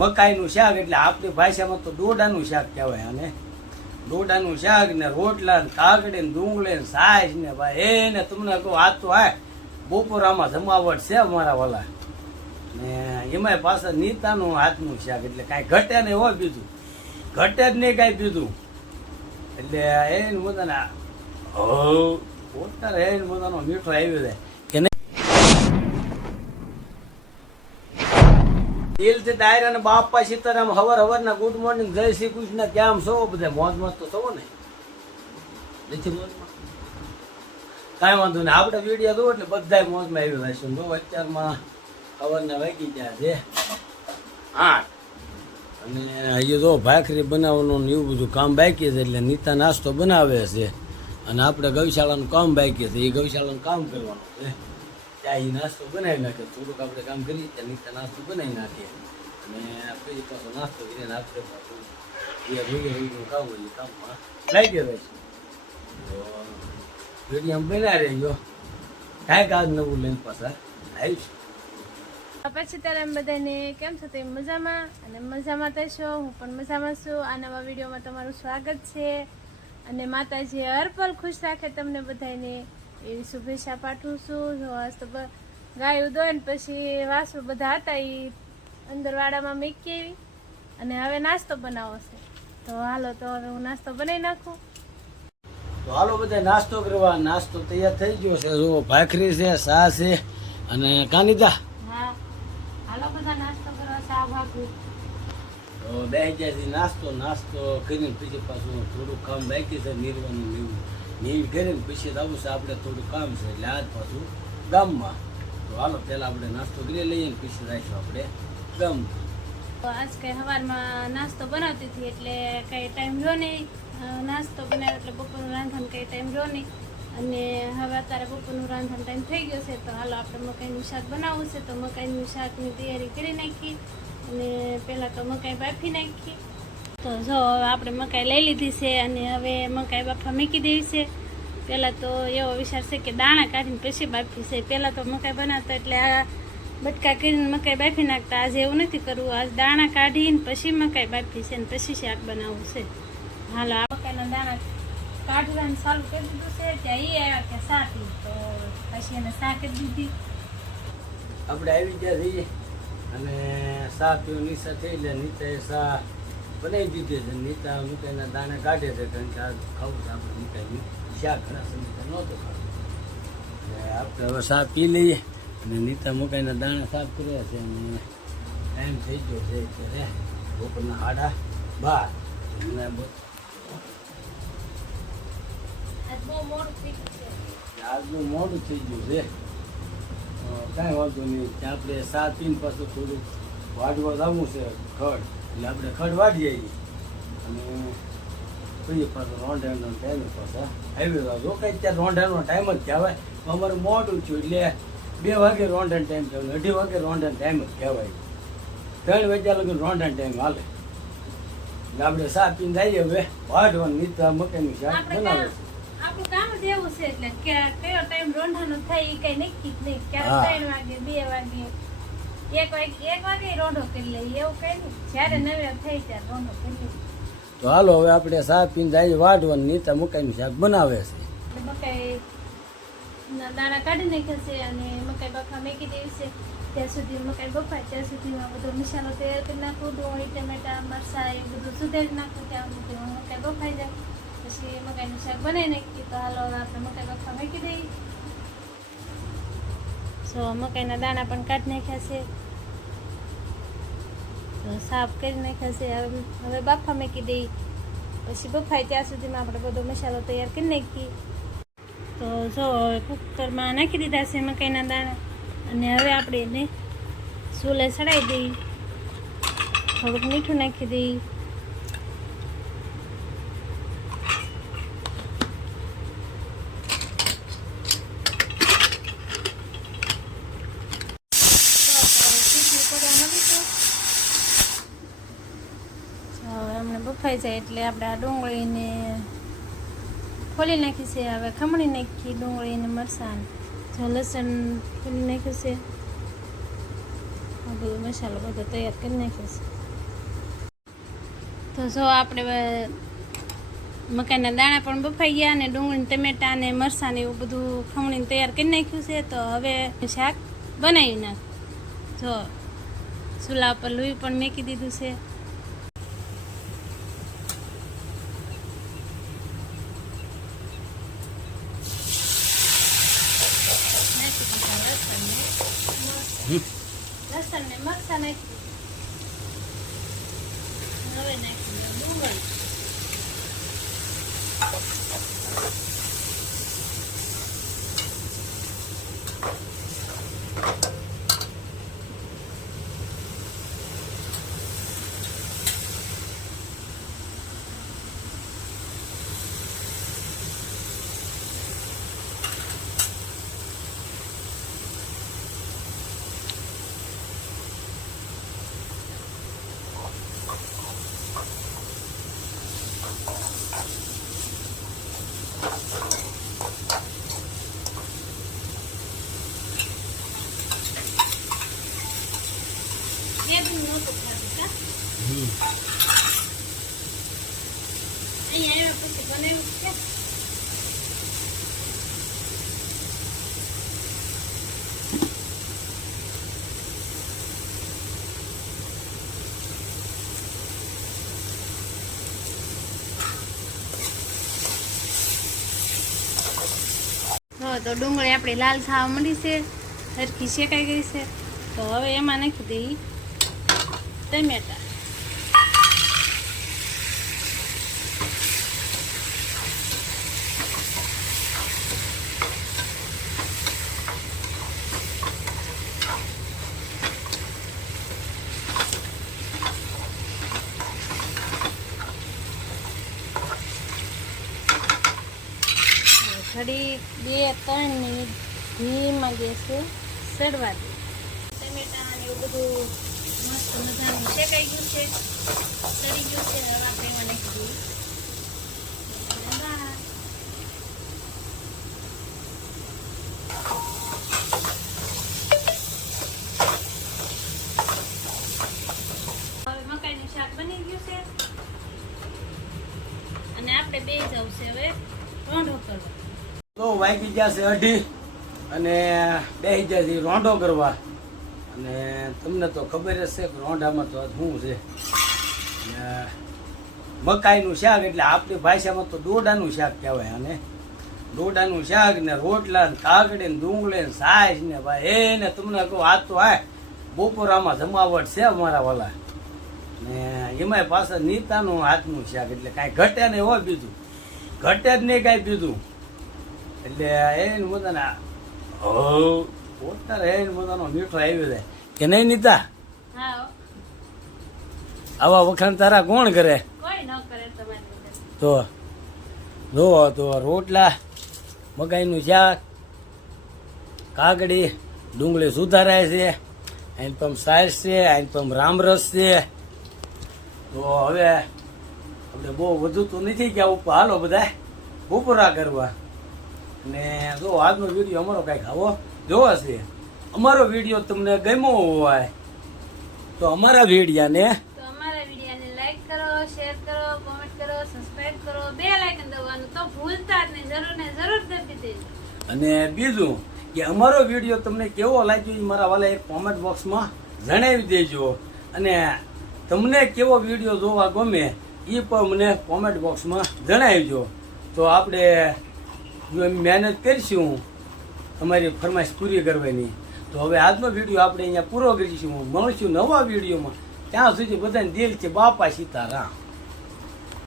મકાઈનું શાક, એટલે આપણી ભાષામાં તો ડોડાનું શાક કહેવાય અને ડોડાનું શાક ને રોટલા ને કાકડી ને ડુંગળી ને સાસ ને ભાઈ એને તમને કહું, આ તો આ બપોરામાં જમાવટ છે અમારા વાલા. ને એમાંય પાછા નીતાનું હાથનું શાક, એટલે કાંઈ ઘટે નહીં હોય બીજું. ઘટે જ નહીં કાંઈ બીજું. એટલે એને પોતાના હો પોતાને એને પોતાનો મીઠો આવી જાય. કે નહીં દિલથી અને બાપા સીતારામ હવર હવર ના ગુડ મોર્નિંગ જય શ્રી કૃષ્ણ, કેમ છો? બધા મોજ મોજ તો થવો ને કાંઈ વાંધો નહીં. આપણે વીડિયો દો એટલે બધા મોજમાં આવી રહેશું જો અત્યારમાં હવરના વાગી ગયા છે. આઠ અને હજી જો ભાખરી બનાવવાનું ને એવું બધું કામ બાકી છે એટલે નીતા નાસ્તો બનાવે છે. અને આપણે ગૌશાળાનું કામ બાકી છે. એ ગૌશાળાનું કામ કરવાનું છે. ત્યાં નાસ્તો બનાવી નાખે. થોડુંક આપણે કામ કરીએ ત્યાં નીચે નાસ્તો બનાવી નાખીએ. અને પછી પાછો નાસ્તો કરીને આપણે પાછું જે રોગે રોગનું કામ હોય એ કામમાં લાગી રહીશું તો આમ બના રહેજો. કાંઈક આજ નવું લઈને પાછા આવીશું. પછી એમ બધાને કેમ છો? તે મજામાં? અને મજામાં થશો હું પણ મજામાં છું. આ નવા વિડીયોમાં તમારું સ્વાગત છે. અને માતાજી હર પલ ખુશ રાખે તમને બધાને. એવી શુભેચ્છા પાઠવું છું. તો ગાયું દોય ને પછી વાસુ બધા હતા એ અંદર વાડામાં મીકી આવી. અને હવે નાસ્તો બનાવો છે. તો હાલો તો હવે હું નાસ્તો બનાવી નાખું. તો હાલો બધા નાસ્તો કરવા. નાસ્તો તૈયાર થઈ ગયો છે. જો ભાખરી છે સા છે અને કાનિતા હા. હાલો બધા નાસ્તો કરવા સા ભાખરી તો બે નાસ્તો. નાસ્તો કરીને પછી પાછું થોડું કામ બાકી છે નીરવાનું ને નીર કરીને પછી આવું છે, આપણે થોડું કામ છે, એટલે આજ પાછું ગામમાં. તો હાલો, પહેલા આપણે નાસ્તો કરી લઈએ પછી રાખીશું આપણે ગામમાં. આજ કઈ સવારમાં નાસ્તો બનાવતી હતી, એટલે કઈ ટાઈમ રહ્યો નહીં. નાસ્તો બનાવ્યો, એટલે બપોરનું રાંધણ કઈ ટાઈમ રહ્યો નહીં. અને હવે અત્યારે બપોરનું રાંધણ ટાઈમ થઈ ગયો છે, તો હાલો, આપણે મકાઈનું શાક બનાવવું છે. તો મકાઈનું શાકની તૈયારી કરી નાખી અને પહેલાં તો મકાઈ બાફી નાખી. તો જો હવે આપણે મકાઈ લઈ લીધી છે અને હવે મકાઈ બાફા મૂકી દેવી છે. પહેલાં તો એવો વિચાર છે કે દાણા કાઢીને પછી બાફી છે. પહેલાં તો મકાઈ બનાવતા એટલે આ બટકા કરીને મકાઈ બાફી નાખતા. આજે એવું નથી કરવું. આજ દાણા કાઢીને પછી મકાઈ બાફી છે ને પછી શાક બનાવવું છે. હાલો, આ મકાઈના દાણા કાઢવાનું ચાલુ કરી દીધું છે. ત્યાં એ આવ્યા કે સાથી. તો પછી એને શાક દીધી. આપણે આવી ગયા અને સા પીવું નીસા થઈ એટલે નીચે સા બનાવી દીધી છે નીતા મકાઈના દાણા કાઢે છે કારણ કે આ ખાવું છે આપણે મકાઈનું શાક ઘણા સમય નહોતું ખાતું. આપણે હવે સાફ પી લઈએ અને નીતા મુકાઈના દાણા સાફ કર્યા છે અને ટાઈમ થઈ ગયો છે અત્યારે બપોરના આડા બાર. અને બહુ મોડું થઈ ગયું છે. આજનું મોડું થઈ ગયું છે. કાંઈ વાંધો નહીં. આપણે સાત પીને પાછું થોડું વાડવા લાવવું છે ખડ. એટલે આપણે ખડ વાળી આવીએ. અને પછી પાછું રોંઢાનો ટાઈમ પાછા. આવી જો કંઈ ત્યાં રોંઢાનો ટાઈમ જ કહેવાય. અમારે મોડું થયું એટલે બે વાગે રોંઢાનો ટાઈમ કહેવાય અઢી વાગે રોંઢાનો ટાઈમ જ કહેવાય. ત્રણ વાગ્યા લગી રોંઢાનો ટાઈમ હાલે. એટલે આપણે સા પીને જઈએ હવે. વાઢવાનું નીતા મકાઈનું શાક બનાવે. છે આપણું કામ જ એવું છે એટલે કયો ટાઈમ રોંઢાનો થાય એ કઈ નક્કી જ નહીં. ક્યારે ત્રણ વાગે બે વાગે. એક એક વાગે રોંઢો કરી લઈએ એવું નહીં જ્યારે નવે થઈ ત્યારે રોંઢો કરી લઈએ. તો હાલો હવે આપણે સાત પીને જાય વાઢવાનું નીતા મકાઈનું શાક બનાવે છે. મકાઈ ના દાણા કાઢી નાખ્યા છે અને મકાઈ બફા મેકી દેવી છે. ત્યાં સુધી મકાઈ બફાય ત્યાં સુધીમાં બધો મસાલો તૈયાર કરી નાખું ડુંગળી ટમેટા મરસા એ બધું સુધારી નાખું ત્યાં સુધી મકાઈ બફાઈ જાય પછી મકાઈનું શાક બનાવી નાખી તો હાલો હવે આપણે મકાઈ બફા મેકી દઈએ. સો મકાઈના દાણા પણ કાઢી નાખ્યા છે. સાફ કરી નાખ્યા છે હવે હવે બાફા મૂકી દઈ. પછી બફાય ત્યાં સુધીમાં આપણે બધો મસાલો તૈયાર કરી નાખીએ. તો જો હવે કુકરમાં નાખી દીધા છે મકાઈના દાણા. અને હવે આપણે એને સોલે ચડાવી દઈ. થોડુંક મીઠું નાખી દઈ હવે હમણાં બફાઈ જાય એટલે આપણે આ ડુંગળીને ખોલી નાખી છે. હવે ખમણી નાખી ડુંગળી ને મરસાં જો લસણ ખોલી નાખ્યું છે. બધું મસાલો બધો તૈયાર કરી નાખ્યો છે. તો જો આપણે મકાઈના દાણા પણ બફાઈ ગયા અને ડુંગળી ટમેટા અને મરસાં ને એવું બધું ખમણીને તૈયાર કરી નાખ્યું છે. તો હવે શાક બનાવી નાખ. જો ચૂલા ઉપર લોહી પણ મેકી દીધું છે નાખી દીધા લસણ ને મરચાં. લસણ ને મરચાં નાખી દીધા. હવે નાખી દો ડુંગળી બે બી નહોતું ખાધું કા અહીંયા આવ્યા પછી બનાવ્યું છે હવે તો ડુંગળી આપણી લાલ થવા મળી છે સરખી શેકાઈ ગઈ છે. તો હવે એમાં નાખી દઈ ટમેટા. ઘડી બે, ત્રણ મિનિટ ધીમા ગેસે સડવા દે. ટમેટા એવું બધું મસ્ત મજાનું શેકાઈ ગયું છે. સડી ગયું છે. હવે આપણે એમાં નાખી હવે મકાઈનું શાક બની ગયું છે. અને આપણે બે જવું છે હવે. રોંઢો કરવા. તો વાગી ગયા છે અઢી અને બે ગયા છે રોંઢો કરવા. અને તમને તો ખબર જ છે કે રોંઢામાં તો શું છે? મકાઈનું શાક, એટલે આપણી ભાષામાં તો દોડાનું શાક કહેવાય અને દોડાનું શાક ને રોટલા ને કાકડી ને ડુંગળી ને સાસ ને ભાઈ, એ ને તમને કહું, આ તો આ બપોરામાં જમાવટ છે અમારા વાલા. ને એમાંય પાછા નીતાનું હાથનું શાક, એટલે કાંઈ ઘટે નહીં હોય બીજું. ઘટે જ નહીં કાંઈ બીજું. એટલે એને પોતાને હો પોતાને એને પોતાનો મીઠો આવ્યો છે. કે નહીં નીતા? આવા વખાણ તારા કોણ કરે. તો જો તો રોટલા મકાઈનું શાક કાકડી ડુંગળી સુધારાય છે આઈન પમ સાઈસ છે આઈન પમ રામરસ છે. તો હવે આપણે બહુ વધુ તો નથી કે ઉપર હાલો બધા બપોરા કરવા. ને જો આજનો વીડિયો અમારો કાંઈક આવો જોવો છે. અમારો વીડિયો તમને ગમ્યો હોય તો અમારા વિડીયાને કરો શેર કરો કોમેન્ટ કરો સબસ્ક્રાઇબ કરો બે લાઇકન દબાવવાનું તો ભૂલતા જ નહીં. જરૂર ને જરૂર દબી દેજો. અને બીજું કે અમારો વીડિયો તમને કેવો લાગ્યો એ મારા વાલા એક કોમેન્ટ બોક્સમાં જણાવી દેજો. અને તમને કેવો વીડિયો જોવા ગમે એ પણ મને કોમેન્ટ બોક્સમાં જણાવજો. તો આપણે જો એમ મહેનત કરીશું તમારી ફરમાઈશ પૂરી કરવાની. તો હવે આજનો વીડિયો આપણે અહીંયા પૂરો કરીશું, મળશું નવા વિડીયોમાં. ત્યાં સુધી બધાને દિલ છે બાપા સીતારામ.